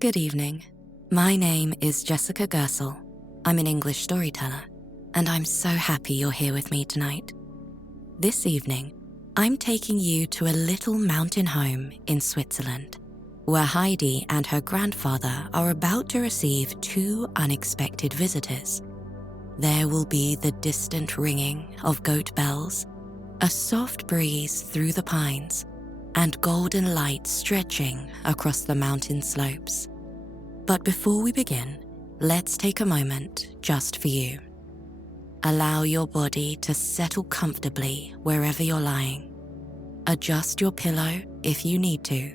Good evening. My name is Jessika Gössl. I'm an English storyteller, and I'm so happy you're here with me tonight. This evening, I'm taking you to a little mountain home in Switzerland, where Heidi and her grandfather are about to receive two unexpected visitors. There will be the distant ringing of goat bells, a soft breeze through the pines, and golden light stretching across the mountain slopes. But before we begin, let's take a moment just for you. Allow your body to settle comfortably wherever you're lying. Adjust your pillow if you need to.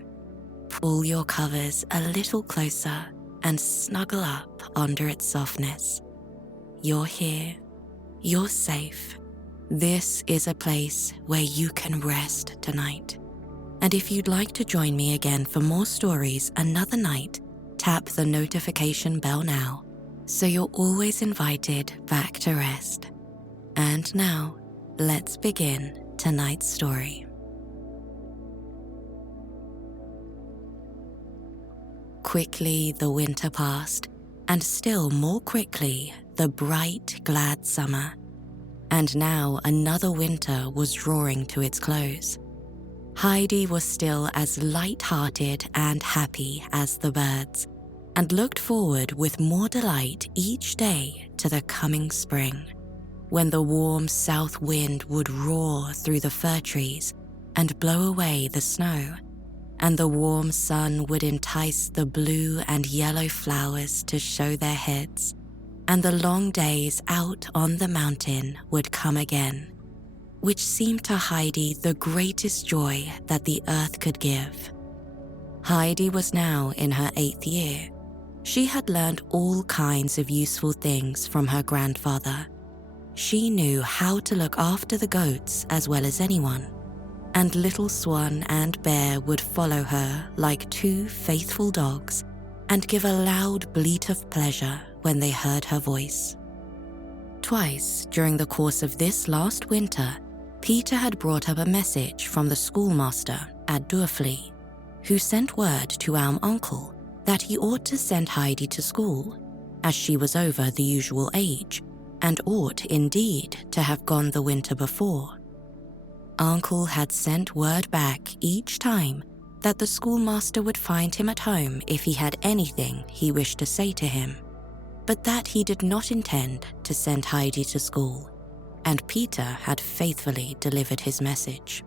Pull your covers a little closer and snuggle up under its softness. You're here. You're safe. This is a place where you can rest tonight. And if you'd like to join me again for more stories another night, tap the notification bell now, so you're always invited back to rest. And now, let's begin tonight's story. Quickly the winter passed, and still more quickly the bright, glad summer. And now another winter was drawing to its close. Heidi was still as light-hearted and happy as the birds, and looked forward with more delight each day to the coming spring, when the warm south wind would roar through the fir trees and blow away the snow, and the warm sun would entice the blue and yellow flowers to show their heads, and the long days out on the mountain would come again, which seemed to Heidi the greatest joy that the earth could give. Heidi was now in her 8th year. She had learned all kinds of useful things from her grandfather. She knew how to look after the goats as well as anyone, and little Swan and Bear would follow her like two faithful dogs and give a loud bleat of pleasure when they heard her voice. Twice during the course of this last winter, Peter had brought up a message from the schoolmaster at Uppbeat, who sent word to our uncle that he ought to send Heidi to school, as she was over the usual age, and ought indeed to have gone the winter before. Uncle had sent word back each time that the schoolmaster would find him at home if he had anything he wished to say to him, but that he did not intend to send Heidi to school, and Peter had faithfully delivered his message.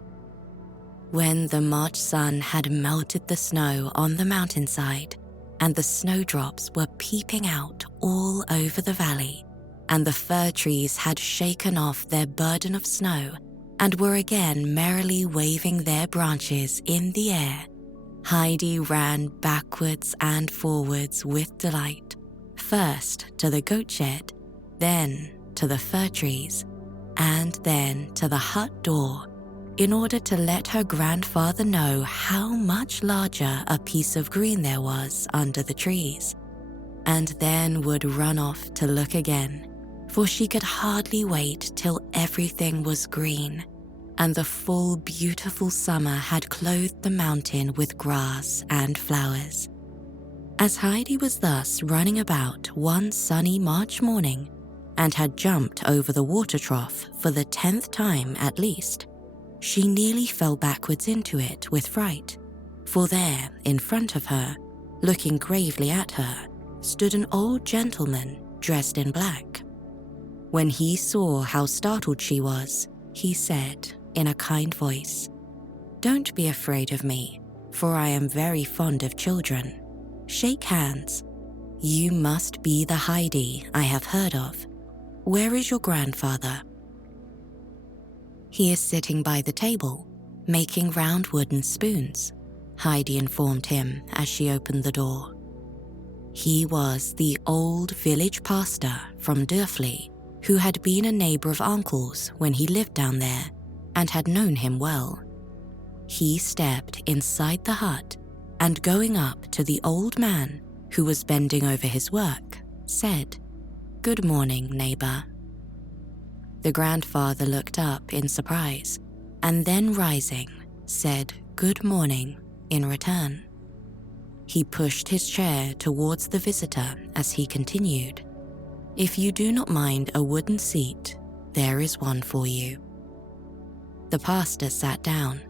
When the March sun had melted the snow on the mountainside, and the snowdrops were peeping out all over the valley, and the fir trees had shaken off their burden of snow and were again merrily waving their branches in the air, Heidi ran backwards and forwards with delight, first to the goat shed, then to the fir trees, and then to the hut door, in order to let her grandfather know how much larger a piece of green there was under the trees, and then would run off to look again, for she could hardly wait till everything was green, and the full beautiful summer had clothed the mountain with grass and flowers. As Heidi was thus running about one sunny March morning, and had jumped over the water trough for the 10th time at least, she nearly fell backwards into it with fright, for there, in front of her, looking gravely at her, stood an old gentleman dressed in black. When he saw how startled she was, he said in a kind voice, "Don't be afraid of me, for I am very fond of children. Shake hands. You must be the Heidi I have heard of. Where is your grandfather?" "He is sitting by the table, making round wooden spoons," Heidi informed him as she opened the door. He was the old village pastor from Uppbeat, who had been a neighbor of Uncle's when he lived down there and had known him well. He stepped inside the hut and, going up to the old man who was bending over his work, said, "Good morning, neighbor." The grandfather looked up in surprise, and then rising, said good morning in return. He pushed his chair towards the visitor as he continued. "If you do not mind a wooden seat, there is one for you." The pastor sat down.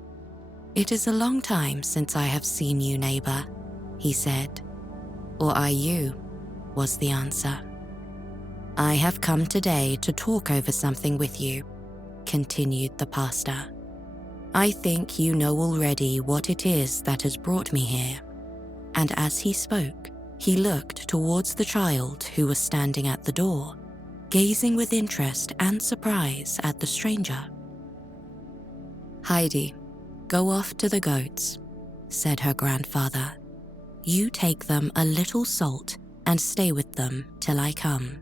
"It is a long time since I have seen you, neighbor," he said. "Or I you," was the answer. "I have come today to talk over something with you," continued the pastor. "I think you know already what it is that has brought me here." And as he spoke, he looked towards the child who was standing at the door, gazing with interest and surprise at the stranger. "Heidi, go off to the goats," said her grandfather. "You take them a little salt and stay with them till I come."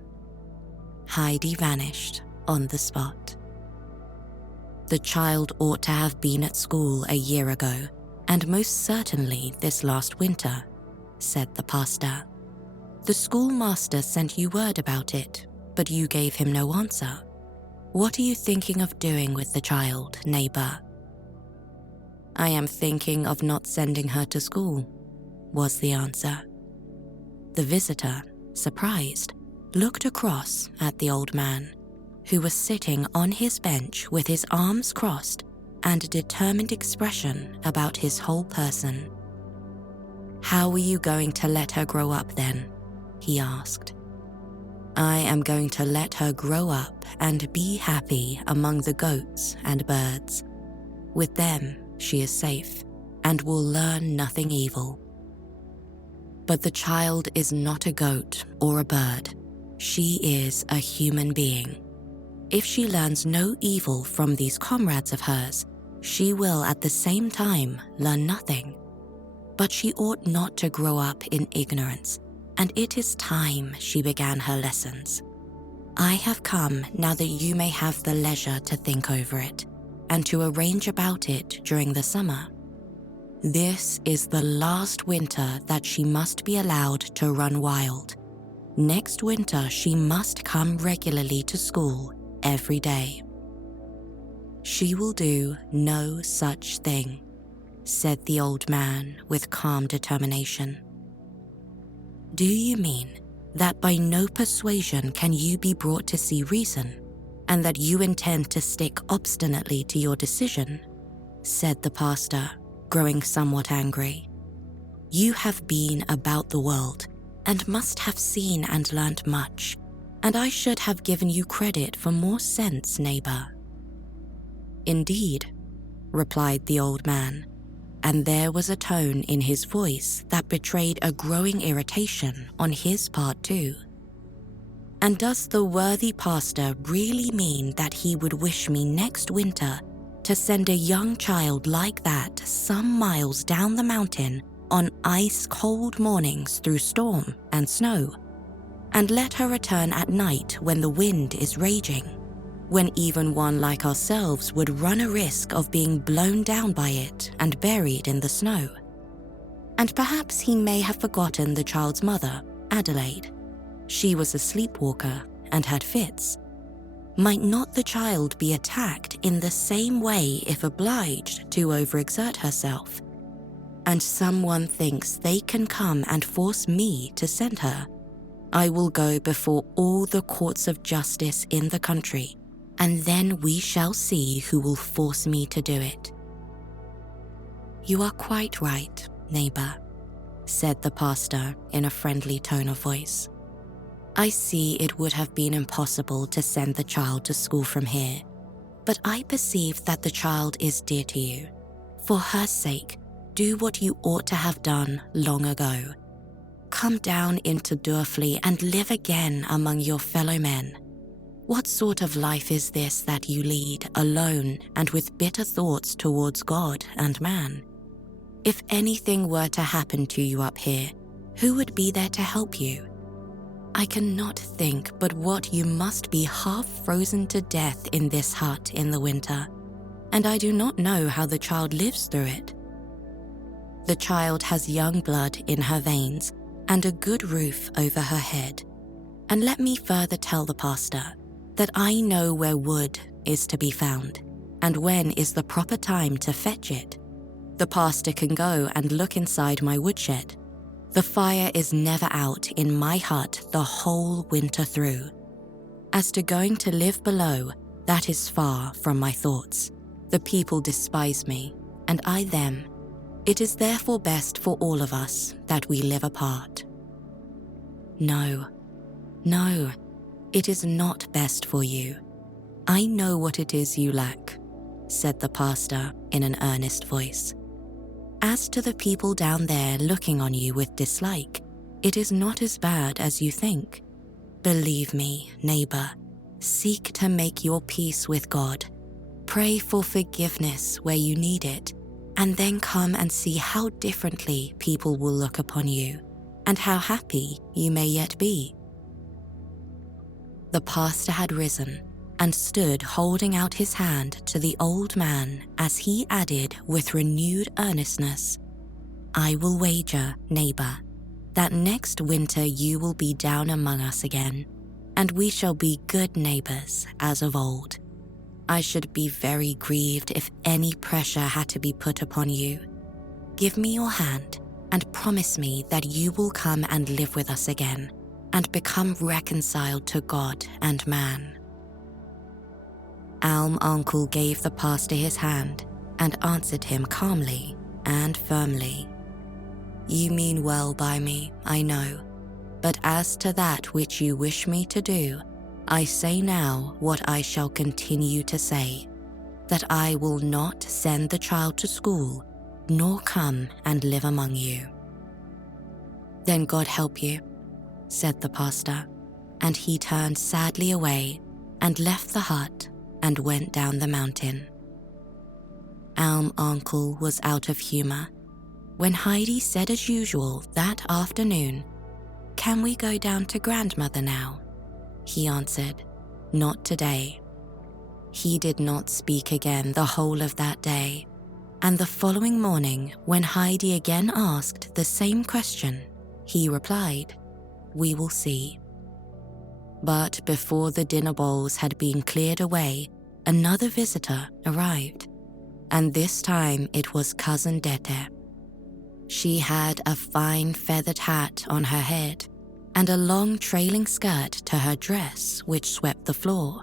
Heidi vanished on the spot. "The child ought to have been at school a year ago, and most certainly this last winter," said the pastor. "The schoolmaster sent you word about it, but you gave him no answer. What are you thinking of doing with the child, neighbor?" "I am thinking of not sending her to school," was the answer. The visitor, surprised, looked across at the old man, who was sitting on his bench with his arms crossed and a determined expression about his whole person. "How are you going to let her grow up then?" he asked. "I am going to let her grow up and be happy among the goats and birds. With them, she is safe and will learn nothing evil." "But the child is not a goat or a bird. She is a human being. If she learns no evil from these comrades of hers, she will at the same time learn nothing. But she ought not to grow up in ignorance, and it is time she began her lessons. I have come now that you may have the leisure to think over it, and to arrange about it during the summer. This is the last winter that she must be allowed to run wild. Next winter she must come regularly to school every day." "She will do no such thing," said the old man with calm determination. "Do you mean that by no persuasion can you be brought to see reason, and that you intend to stick obstinately to your decision?" said the pastor, growing somewhat angry. "You have been about the world and must have seen and learnt much, and I should have given you credit for more sense, neighbor." "Indeed," replied the old man, and there was a tone in his voice that betrayed a growing irritation on his part too. "And does the worthy pastor really mean that he would wish me next winter to send a young child like that some miles down the mountain on ice-cold mornings through storm and snow, and let her return at night when the wind is raging, when even one like ourselves would run a risk of being blown down by it and buried in the snow? And perhaps he may have forgotten the child's mother, Adelaide. She was a sleepwalker and had fits. Might not the child be attacked in the same way if obliged to overexert herself? And someone thinks they can come and force me to send her. I will go before all the courts of justice in the country, and then we shall see who will force me to do it." "You are quite right, neighbor," said the pastor in a friendly tone of voice. "I see it would have been impossible to send the child to school from here, but I perceive that the child is dear to you. For her sake, do what you ought to have done long ago. Come down into Dörfli and live again among your fellow men. What sort of life is this that you lead alone and with bitter thoughts towards God and man? If anything were to happen to you up here, who would be there to help you? I cannot think but what you must be half frozen to death in this hut in the winter, and I do not know how the child lives through it. The child has young blood in her veins and a good roof over her head. And let me further tell the pastor that I know where wood is to be found, and when is the proper time to fetch it. The pastor can go and look inside my woodshed. The fire is never out in my hut the whole winter through. As to going to live below, that is far from my thoughts. The people despise me, and I them. It is therefore best for all of us that we live apart." "No, no, it is not best for you. I know what it is you lack," said the pastor in an earnest voice. "As to the people down there looking on you with dislike, it is not as bad as you think. Believe me, neighbor, seek to make your peace with God. Pray for forgiveness where you need it, and then come and see how differently people will look upon you, and how happy you may yet be." The pastor had risen and stood holding out his hand to the old man as he added with renewed earnestness, "I will wager, neighbor, that next winter you will be down among us again, and we shall be good neighbors as of old. I should be very grieved if any pressure had to be put upon you. Give me your hand and promise me that you will come and live with us again and become reconciled to God and man." Alm uncle gave the pastor his hand and answered him calmly and firmly, "You mean well by me, I know, but as to that which you wish me to do, I say now what I shall continue to say, that I will not send the child to school, nor come and live among you." "Then God help you," said the pastor, and he turned sadly away and left the hut and went down the mountain. Alm uncle was out of humor when Heidi said as usual that afternoon, "Can we go down to grandmother now?" He answered, "Not today." He did not speak again the whole of that day, and the following morning when Heidi again asked the same question, he replied, "We will see." But before the dinner bowls had been cleared away, another visitor arrived, and this time it was Cousin Dete. She had a fine feathered hat on her head and a long trailing skirt to her dress which swept the floor,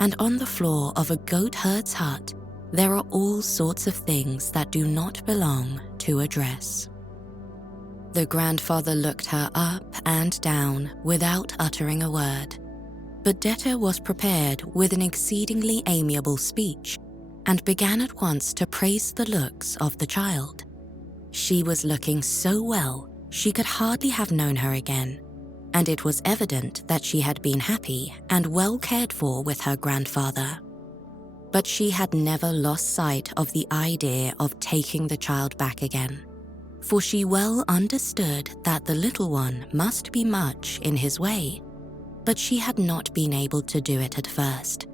and on the floor of a goat herd's hut there are all sorts of things that do not belong to a dress. The grandfather looked her up and down without uttering a word, but Dete was prepared with an exceedingly amiable speech and began at once to praise the looks of the child. She was looking so well she could hardly have known her again, and it was evident that she had been happy and well cared for with her grandfather. But she had never lost sight of the idea of taking the child back again, for she well understood that the little one must be much in his way, but she had not been able to do it at first.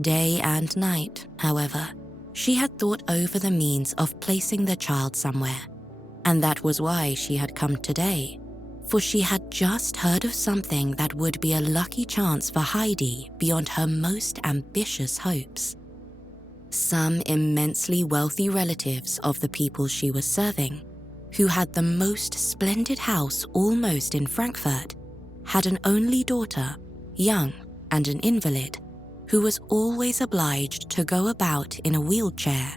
Day and night, however, she had thought over the means of placing the child somewhere, and that was why she had come today, for she had just heard of something that would be a lucky chance for Heidi beyond her most ambitious hopes. Some immensely wealthy relatives of the people she was serving, who had the most splendid house almost in Frankfurt, had an only daughter, young and an invalid, who was always obliged to go about in a wheelchair.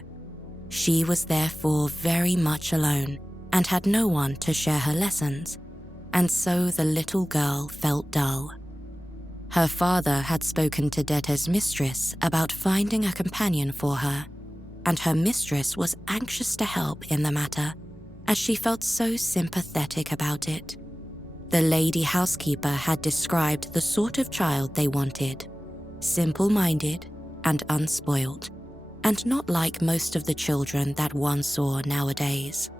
She was therefore very much alone and had no one to share her lessons, and so the little girl felt dull. Her father had spoken to Dete's mistress about finding a companion for her, and her mistress was anxious to help in the matter, as she felt so sympathetic about it. The lady housekeeper had described the sort of child they wanted, simple-minded and unspoilt, and not like most of the children that one saw nowadays.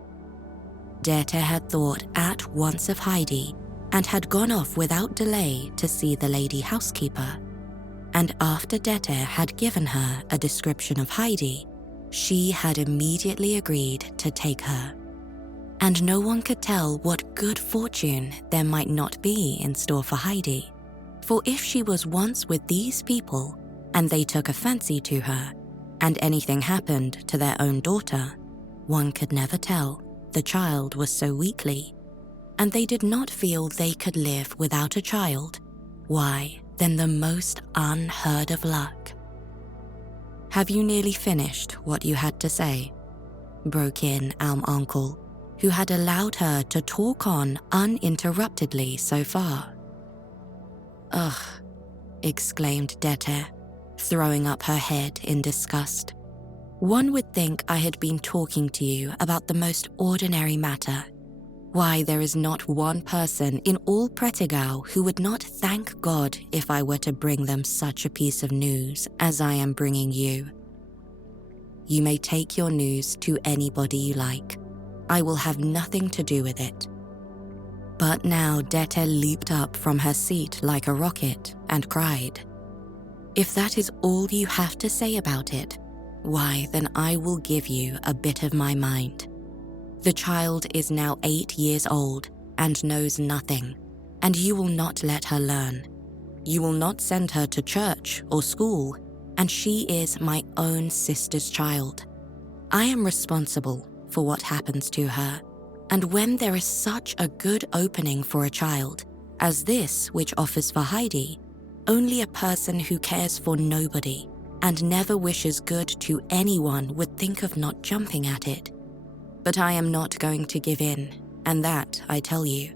Dete had thought at once of Heidi and had gone off without delay to see the lady housekeeper, and after Dete had given her a description of Heidi, she had immediately agreed to take her. And no one could tell what good fortune there might not be in store for Heidi, for if she was once with these people and they took a fancy to her, and anything happened to their own daughter, one could never tell, the child was so weakly. and they did not feel they could live without a child, why, then the most unheard of luck. "Have you nearly finished what you had to say?" broke in Uncle, who had allowed her to talk on uninterruptedly so far. "Ugh," exclaimed Dete, throwing up her head in disgust. "One would think I had been talking to you about the most ordinary matter. Why, there is not one person in all Prättigau who would not thank God if I were to bring them such a piece of news as I am bringing you. You may take your news to anybody you like. I will have nothing to do with it." But now Dete leaped up from her seat like a rocket and cried, "If that is all you have to say about it, why, then I will give you a bit of my mind. The child is now 8 years old and knows nothing, and you will not let her learn. You will not send her to church or school, and she is my own sister's child. I am responsible for what happens to her, and when there is such a good opening for a child as this which offers for Heidi, only a person who cares for nobody and never wishes good to anyone would think of not jumping at it. But I am not going to give in, and that I tell you.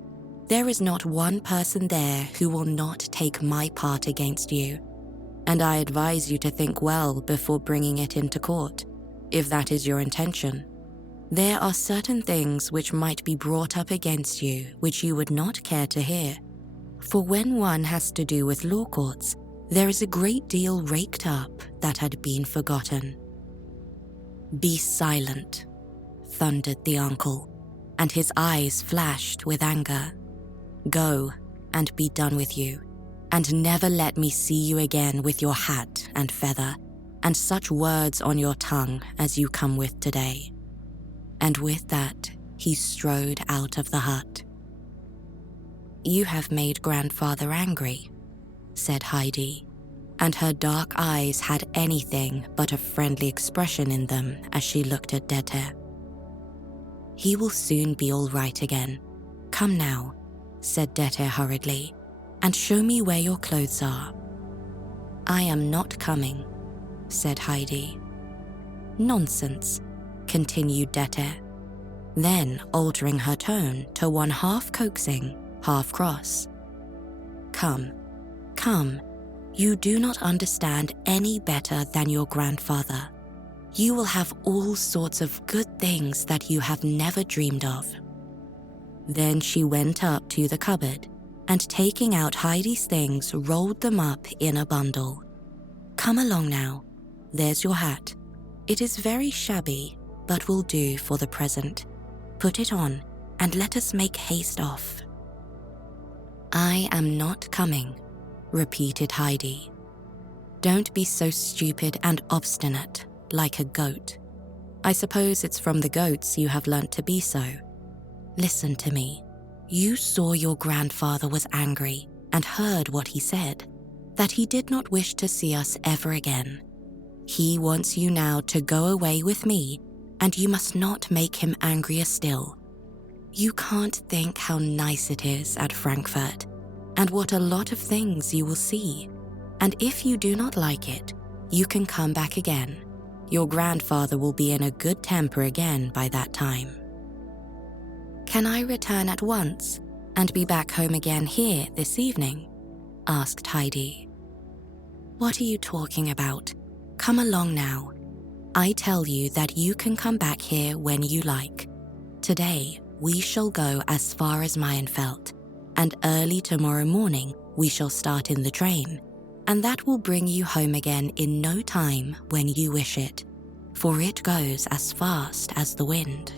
There is not one person there who will not take my part against you, and I advise you to think well before bringing it into court, if that is your intention. There are certain things which might be brought up against you which you would not care to hear, for when one has to do with law courts, there is a great deal raked up that had been forgotten." "Be silent," thundered the uncle, and his eyes flashed with anger. "Go and be done with you, and never let me see you again with your hat and feather, and such words on your tongue as you come with today." And with that, he strode out of the hut. "You have made grandfather angry," said Heidi, and her dark eyes had anything but a friendly expression in them as she looked at Dete. "He will soon be all right again. Come now," said Dete hurriedly, "and show me where your clothes are." "I am not coming," said Heidi. "Nonsense," continued Dete, then altering her tone to one half coaxing, half cross. Come, you do not understand any better than your grandfather. You will have all sorts of good things that you have never dreamed of." Then she went up to the cupboard and, taking out Heidi's things, rolled them up in a bundle. "Come along now. There's your hat. It is very shabby, but will do for the present. Put it on and let us make haste off." "I am not coming," repeated Heidi. "Don't be so stupid and obstinate, like a goat. I suppose it's from the goats you have learnt to be so. Listen to me. You saw your grandfather was angry and heard what he said, that he did not wish to see us ever again. He wants you now to go away with me, and you must not make him angrier still. You can't think how nice it is at Frankfurt, and what a lot of things you will see. And if you do not like it, you can come back again. Your grandfather will be in a good temper again by that time." "Can I return at once and be back home again here this evening?" asked Heidi. "What are you talking about? Come along now. I tell you that you can come back here when you like. Today, we shall go as far as Meienfeld, and early tomorrow morning we shall start in the train, and that will bring you home again in no time when you wish it, for it goes as fast as the wind."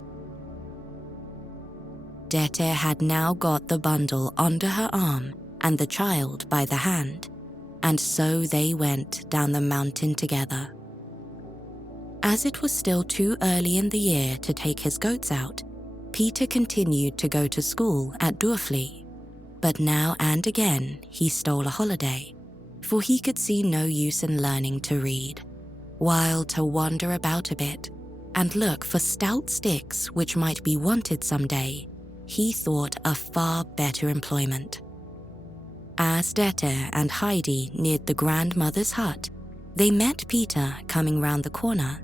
Dete had now got the bundle under her arm and the child by the hand, and so they went down the mountain together. As it was still too early in the year to take his goats out, Peter continued to go to school at Dorfli, but now and again he stole a holiday, for he could see no use in learning to read, while to wander about a bit and look for stout sticks which might be wanted some day, he thought a far better employment. As Dete and Heidi neared the grandmother's hut, they met Peter coming round the corner.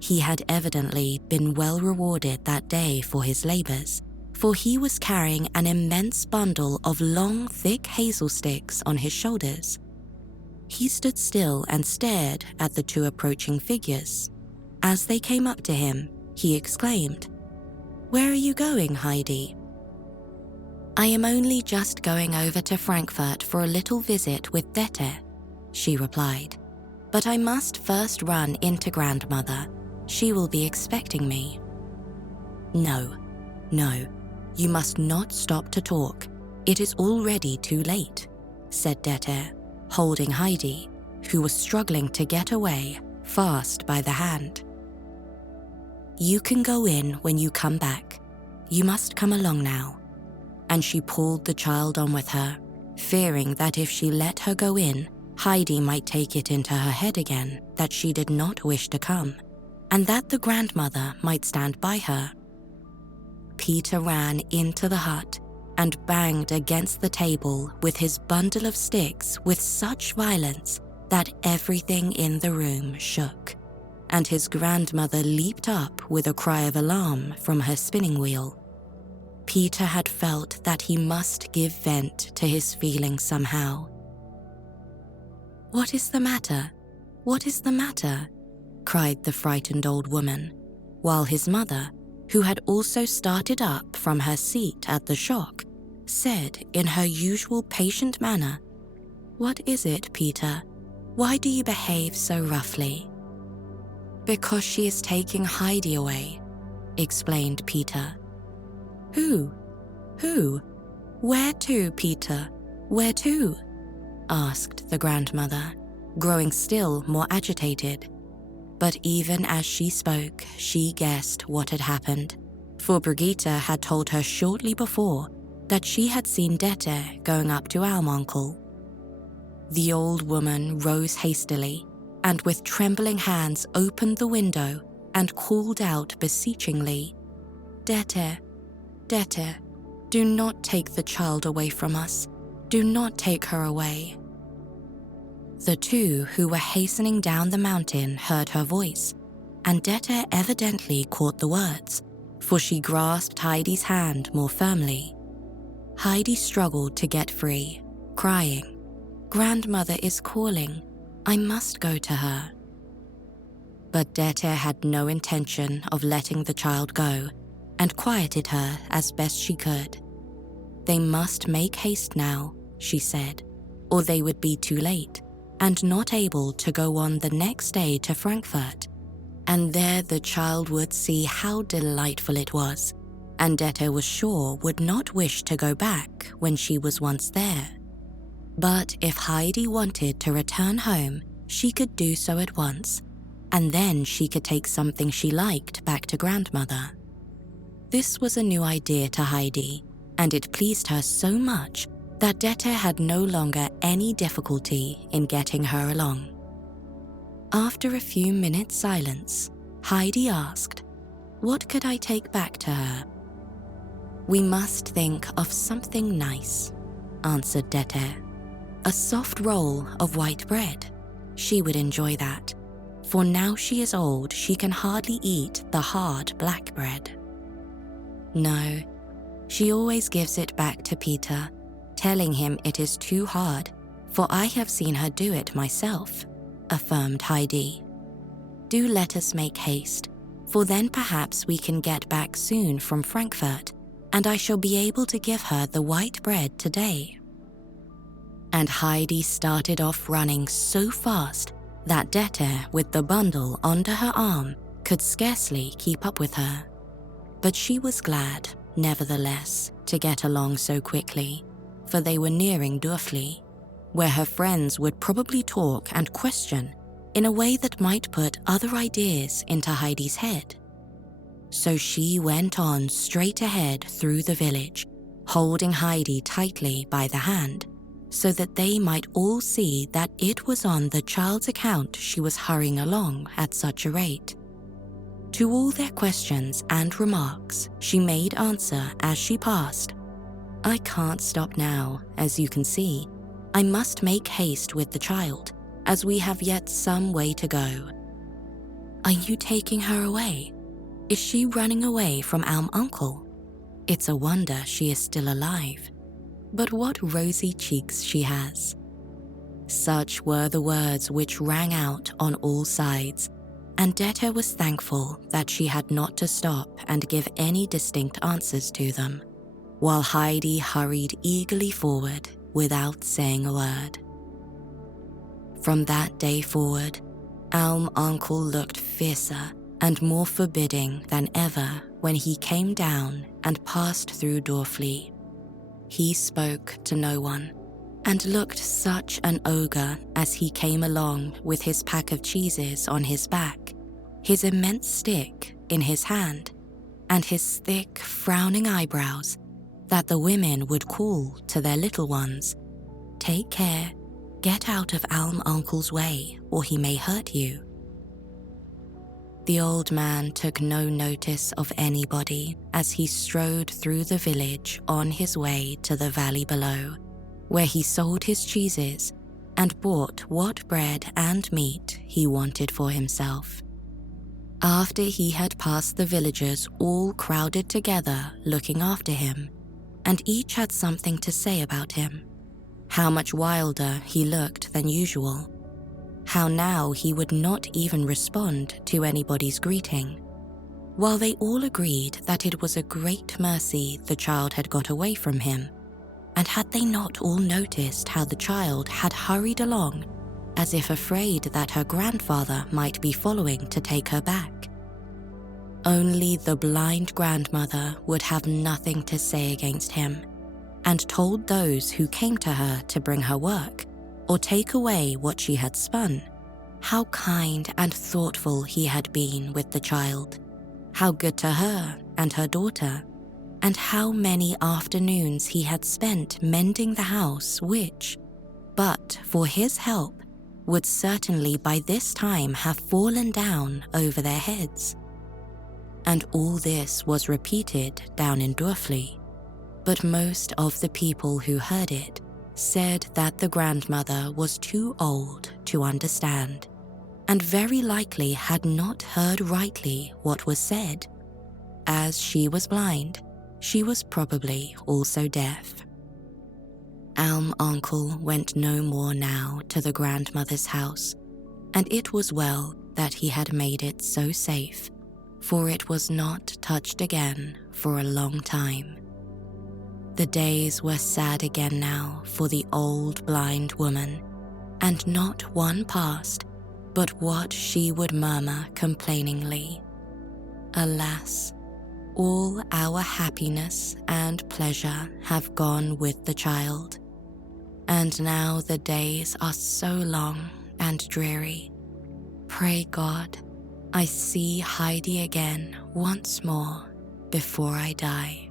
He had evidently been well rewarded that day for his labours, for he was carrying an immense bundle of long, thick hazel sticks on his shoulders. He stood still and stared at the two approaching figures. As they came up to him, he exclaimed, "Where are you going, Heidi?" "I am only just going over to Frankfurt for a little visit with Dete," she replied. "But I must first run into grandmother. She will be expecting me." No, you must not stop to talk. It is already too late," said Dete, holding Heidi, who was struggling to get away, fast by the hand. "You can go in when you come back. You must come along now." And she pulled the child on with her, fearing that if she let her go in, Heidi might take it into her head again that she did not wish to come, and that the grandmother might stand by her. Peter ran into the hut and banged against the table with his bundle of sticks with such violence that everything in the room shook, and his grandmother leaped up with a cry of alarm from her spinning wheel. Peter had felt that he must give vent to his feelings somehow. "What is the matter? What is the matter?" cried the frightened old woman, while his mother, who had also started up from her seat at the shock, said in her usual patient manner, "What is it, Peter? Why do you behave so roughly?" "Because she is taking Heidi away," explained Peter. Who? Where to, Peter? Where to?" asked the grandmother, growing still more agitated. But even as she spoke, she guessed what had happened, for Brigitte had told her shortly before that she had seen Dete going up to Almankel. The old woman rose hastily and with trembling hands opened the window and called out beseechingly, "Dete, Dete, do not take the child away from us. Do not take her away." The two who were hastening down the mountain heard her voice, and Dete evidently caught the words, for she grasped Heidi's hand more firmly. Heidi struggled to get free, crying, "Grandmother is calling. I must go to her." But Dete had no intention of letting the child go, and quieted her as best she could. They must make haste now, she said, or they would be too late, and not able to go on the next day to Frankfurt. And there the child would see how delightful it was, and Dete was sure would not wish to go back when she was once there. But if Heidi wanted to return home, she could do so at once, and then she could take something she liked back to grandmother. This was a new idea to Heidi, and it pleased her so much that Dete had no longer any difficulty in getting her along. After a few minutes' silence, Heidi asked, "What could I take back to her?" "We must think of something nice," answered Dete. "A soft roll of white bread. She would enjoy that, for now she is old she can hardly eat the hard black bread." "No, she always gives it back to Peter, telling him it is too hard, for I have seen her do it myself," affirmed Heidi. "Do let us make haste, for then perhaps we can get back soon from Frankfurt, and I shall be able to give her the white bread today." And Heidi started off running so fast that Dete, with the bundle under her arm, could scarcely keep up with her. But she was glad, nevertheless, to get along so quickly, for they were nearing Dörfli, where her friends would probably talk and question in a way that might put other ideas into Heidi's head. So she went on straight ahead through the village, holding Heidi tightly by the hand, so that they might all see that it was on the child's account she was hurrying along at such a rate. To all their questions and remarks, she made answer as she passed. "I can't stop now, as you can see. I must make haste with the child, as we have yet some way to go." "Are you taking her away? Is she running away from our uncle? It's a wonder she is still alive. But what rosy cheeks she has." Such were the words which rang out on all sides, and Dete was thankful that she had not to stop and give any distinct answers to them, while Heidi hurried eagerly forward without saying a word. From that day forward, our uncle looked fiercer and more forbidding than ever when he came down and passed through Dorfli. He spoke to no one, and looked such an ogre as he came along with his pack of cheeses on his back, his immense stick in his hand, and his thick, frowning eyebrows, that the women would call to their little ones, "Take care, get out of Alm Uncle's way, or he may hurt you." The old man took no notice of anybody as he strode through the village on his way to the valley below, where he sold his cheeses and bought what bread and meat he wanted for himself. After he had passed the villagers all crowded together looking after him, and each had something to say about him, how much wilder he looked than usual, how now he would not even respond to anybody's greeting, while they all agreed that it was a great mercy the child had got away from him, and had they not all noticed how the child had hurried along as if afraid that her grandfather might be following to take her back. Only the blind grandmother would have nothing to say against him, and told those who came to her to bring her work or take away what she had spun, how kind and thoughtful he had been with the child, how good to her and her daughter, and how many afternoons he had spent mending the house which, but for his help, would certainly by this time have fallen down over their heads. And all this was repeated down in Dorfli, but most of the people who heard it said that the grandmother was too old to understand, and very likely had not heard rightly what was said. As she was blind, she was probably also deaf. Alm Uncle went no more now to the grandmother's house, and it was well that he had made it so safe, for it was not touched again for a long time. The days were sad again now for the old blind woman, and not one passed but what she would murmur complainingly, "Alas, all our happiness and pleasure have gone with the child, and now the days are so long and dreary. Pray God, I see Heidi again once more before I die."